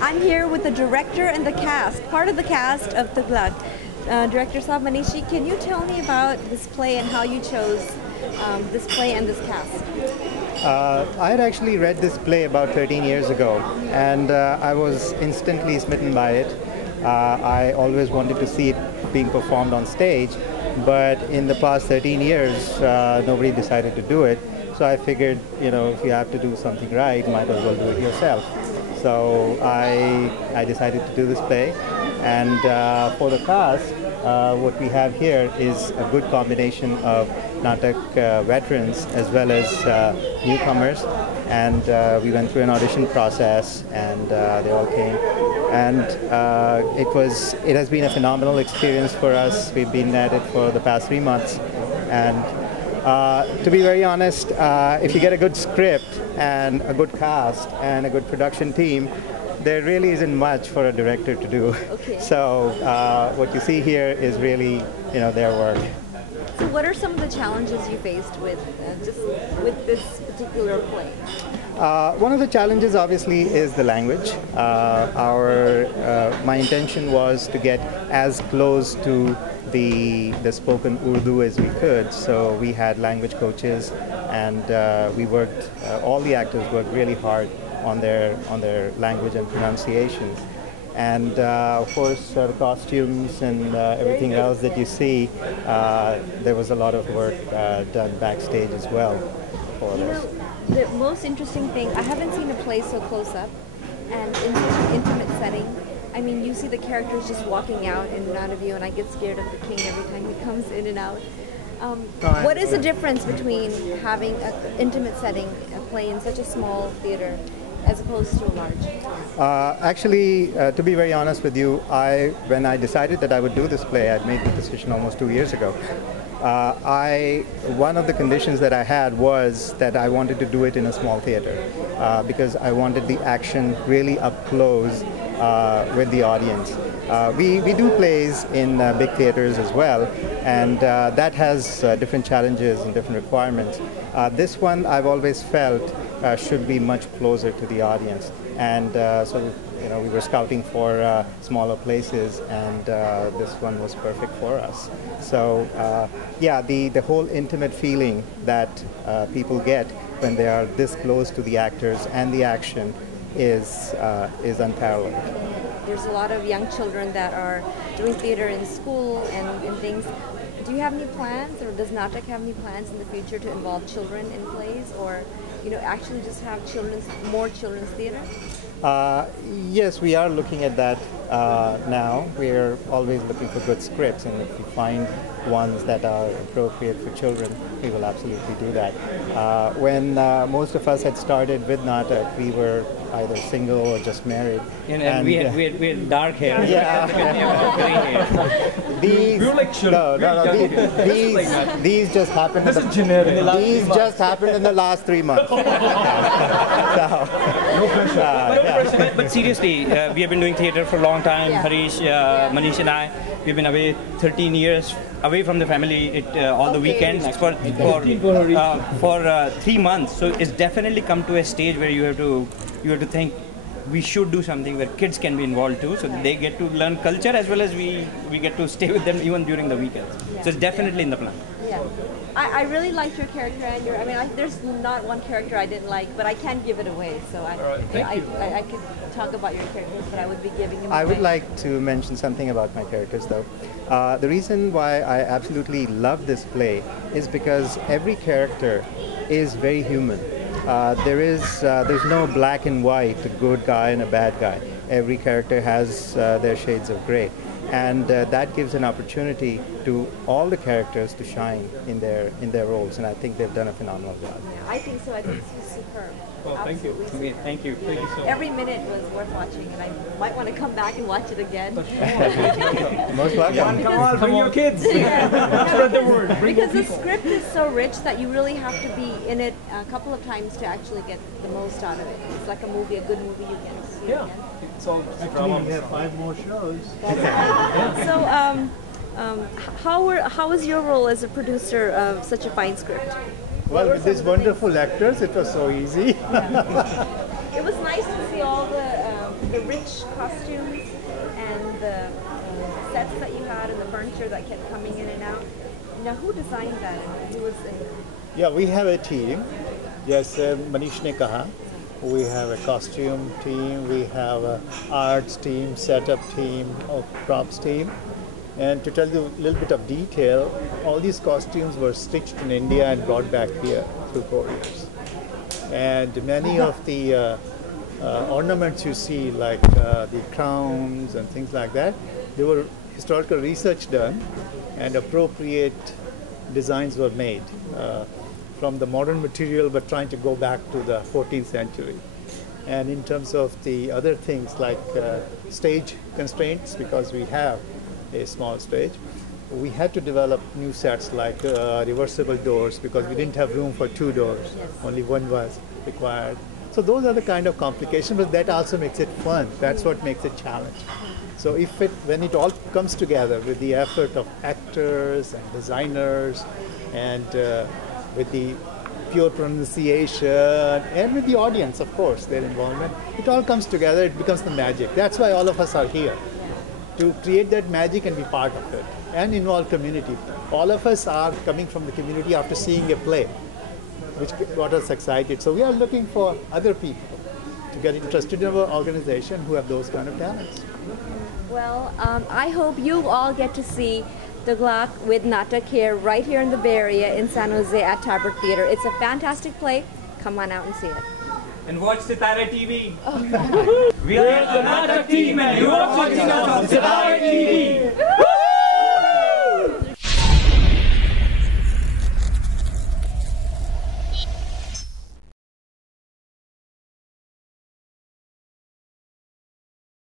I'm here with the director and the cast, part of the cast of Tughlaq. Director Saab Manishi, can you tell me about this play and how you chose this play and this cast? I had actually read this play about 13 years ago, and I was instantly smitten by it. I always wanted to see it being performed on stage, but in the past 13 years, nobody decided to do it. So I figured, you know, if you have to do something right, might as well do it yourself. So I decided to do this play, and for the cast, what we have here is a good combination of Natak veterans as well as newcomers, and we went through an audition process, and they all came, and it has been a phenomenal experience for us. We've been at it for the past 3 months, and to be very honest, if you get a good script and a good cast and a good production team, there really isn't much for a director to do. Okay. So what you see here is really, you know, their work. So what are some of the challenges you faced with just with this particular play? One of the challenges obviously is the language. My intention was to get as close to the spoken Urdu as we could, so we had language coaches, and we worked, all the actors worked really hard on their language and pronunciations. And of course, the costumes and everything else that you see, there was a lot of work done backstage as well for this. The most interesting thing, I haven't seen a play so close up and in such an intimate setting. I mean, you see the characters just walking out in and out of you, and I get scared of the king every time he comes in and out. What is the difference between having an intimate setting, a play in such a small theater, as opposed to a large? Actually, to be very honest with you, when I decided that I would do this play, I'd made the decision almost 2 years ago. One of the conditions that I had was that I wanted to do it in a small theater because I wanted the action really up close with the audience. We do plays in big theaters as well, and that has different challenges and different requirements. This one I've always felt should be much closer to the audience, and so you know, we were scouting for smaller places, and this one was perfect for us. So yeah, the whole intimate feeling that people get when they are this close to the actors and the action is unparalleled. There's a lot of young children that are doing theater in school and things. Do you have any plans, or does Natak have any plans in the future to involve children in plays, or actually just have more children's theater? Yes, we are looking at that now. We're always looking for good scripts, and if we find ones that are appropriate for children, we will absolutely do that. When most of us had started with Natak, we were either single or just married. And we had dark hair. Yeah. Green hair. These just happened. This is generic. These just happened in the last 3 months. No pressure. But seriously, we have been doing theater for a long time. Yeah. Harish, Manish and I, we've been away 13 years, away from the family all the weekends for 3 months. So it's definitely come to a stage where you have to think we should do something where kids can be involved too, so that they get to learn culture as well as we get to stay with them even during the weekends. Yeah. So it's definitely in the plan. Yeah. I really liked your character, and there's not one character I didn't like, but I can't give it away. So I could talk about your characters, but I would be giving them away. I would like to mention something about my characters, though. The reason why I absolutely love this play is because every character is very human. There's no black and white, a good guy and a bad guy. Every character has their shades of gray, and that gives an opportunity to all the characters to shine in their roles, and I think they've done a phenomenal job. Yeah, I think so. I think it's superb. Well, thank you. Absolutely superb. Thank you. Thank you so much. Every minute was worth watching, and I might want to come back and watch it again. Most welcome. Come on, bring your kids. Yeah. Spread the word. Bring Because more the people. script is so rich that you really have to be in it a couple of times to actually get the most out of it. It's like a movie, a good movie you can see Yeah. again. It's all drama. We have 5 more shows. So, how was your role as a producer of such a fine script? Well, with these wonderful actors, it was so easy. It was nice to see all the the rich costumes and the sets that you had and the furniture that kept coming in and out. Now, who designed that and who was in? Yeah, we have a team. Yes, Manish ne kaha. We have a costume team, we have a arts team, setup team, a props team. And to tell you a little bit of detail, all these costumes were stitched in India and brought back here through couriers. And many of the ornaments you see, like the crowns and things like that, there were historical research done and appropriate designs were made from the modern material, but trying to go back to the 14th century. And in terms of the other things like stage constraints, because we have a small stage, we had to develop new sets like reversible doors because we didn't have room for 2 doors. Only one was required. So those are the kind of complications, but that also makes it fun. That's what makes it challenge. So when it all comes together with the effort of actors and designers and with the pure pronunciation and with the audience, of course, their involvement, it all comes together, it becomes the magic. That's why all of us are here, to create that magic and be part of it and involve community. All of us are coming from the community after seeing a play, which got us excited. So we are looking for other people to get interested in our organization who have those kind of talents. Well, I hope you all get to see Tughlaq with Natak here, right here in the Bay Area in San Jose at Tabard Theater. It's a fantastic play. Come on out and see it. And watch Sitara TV. We are the Natak team and you are watching us on Sitara.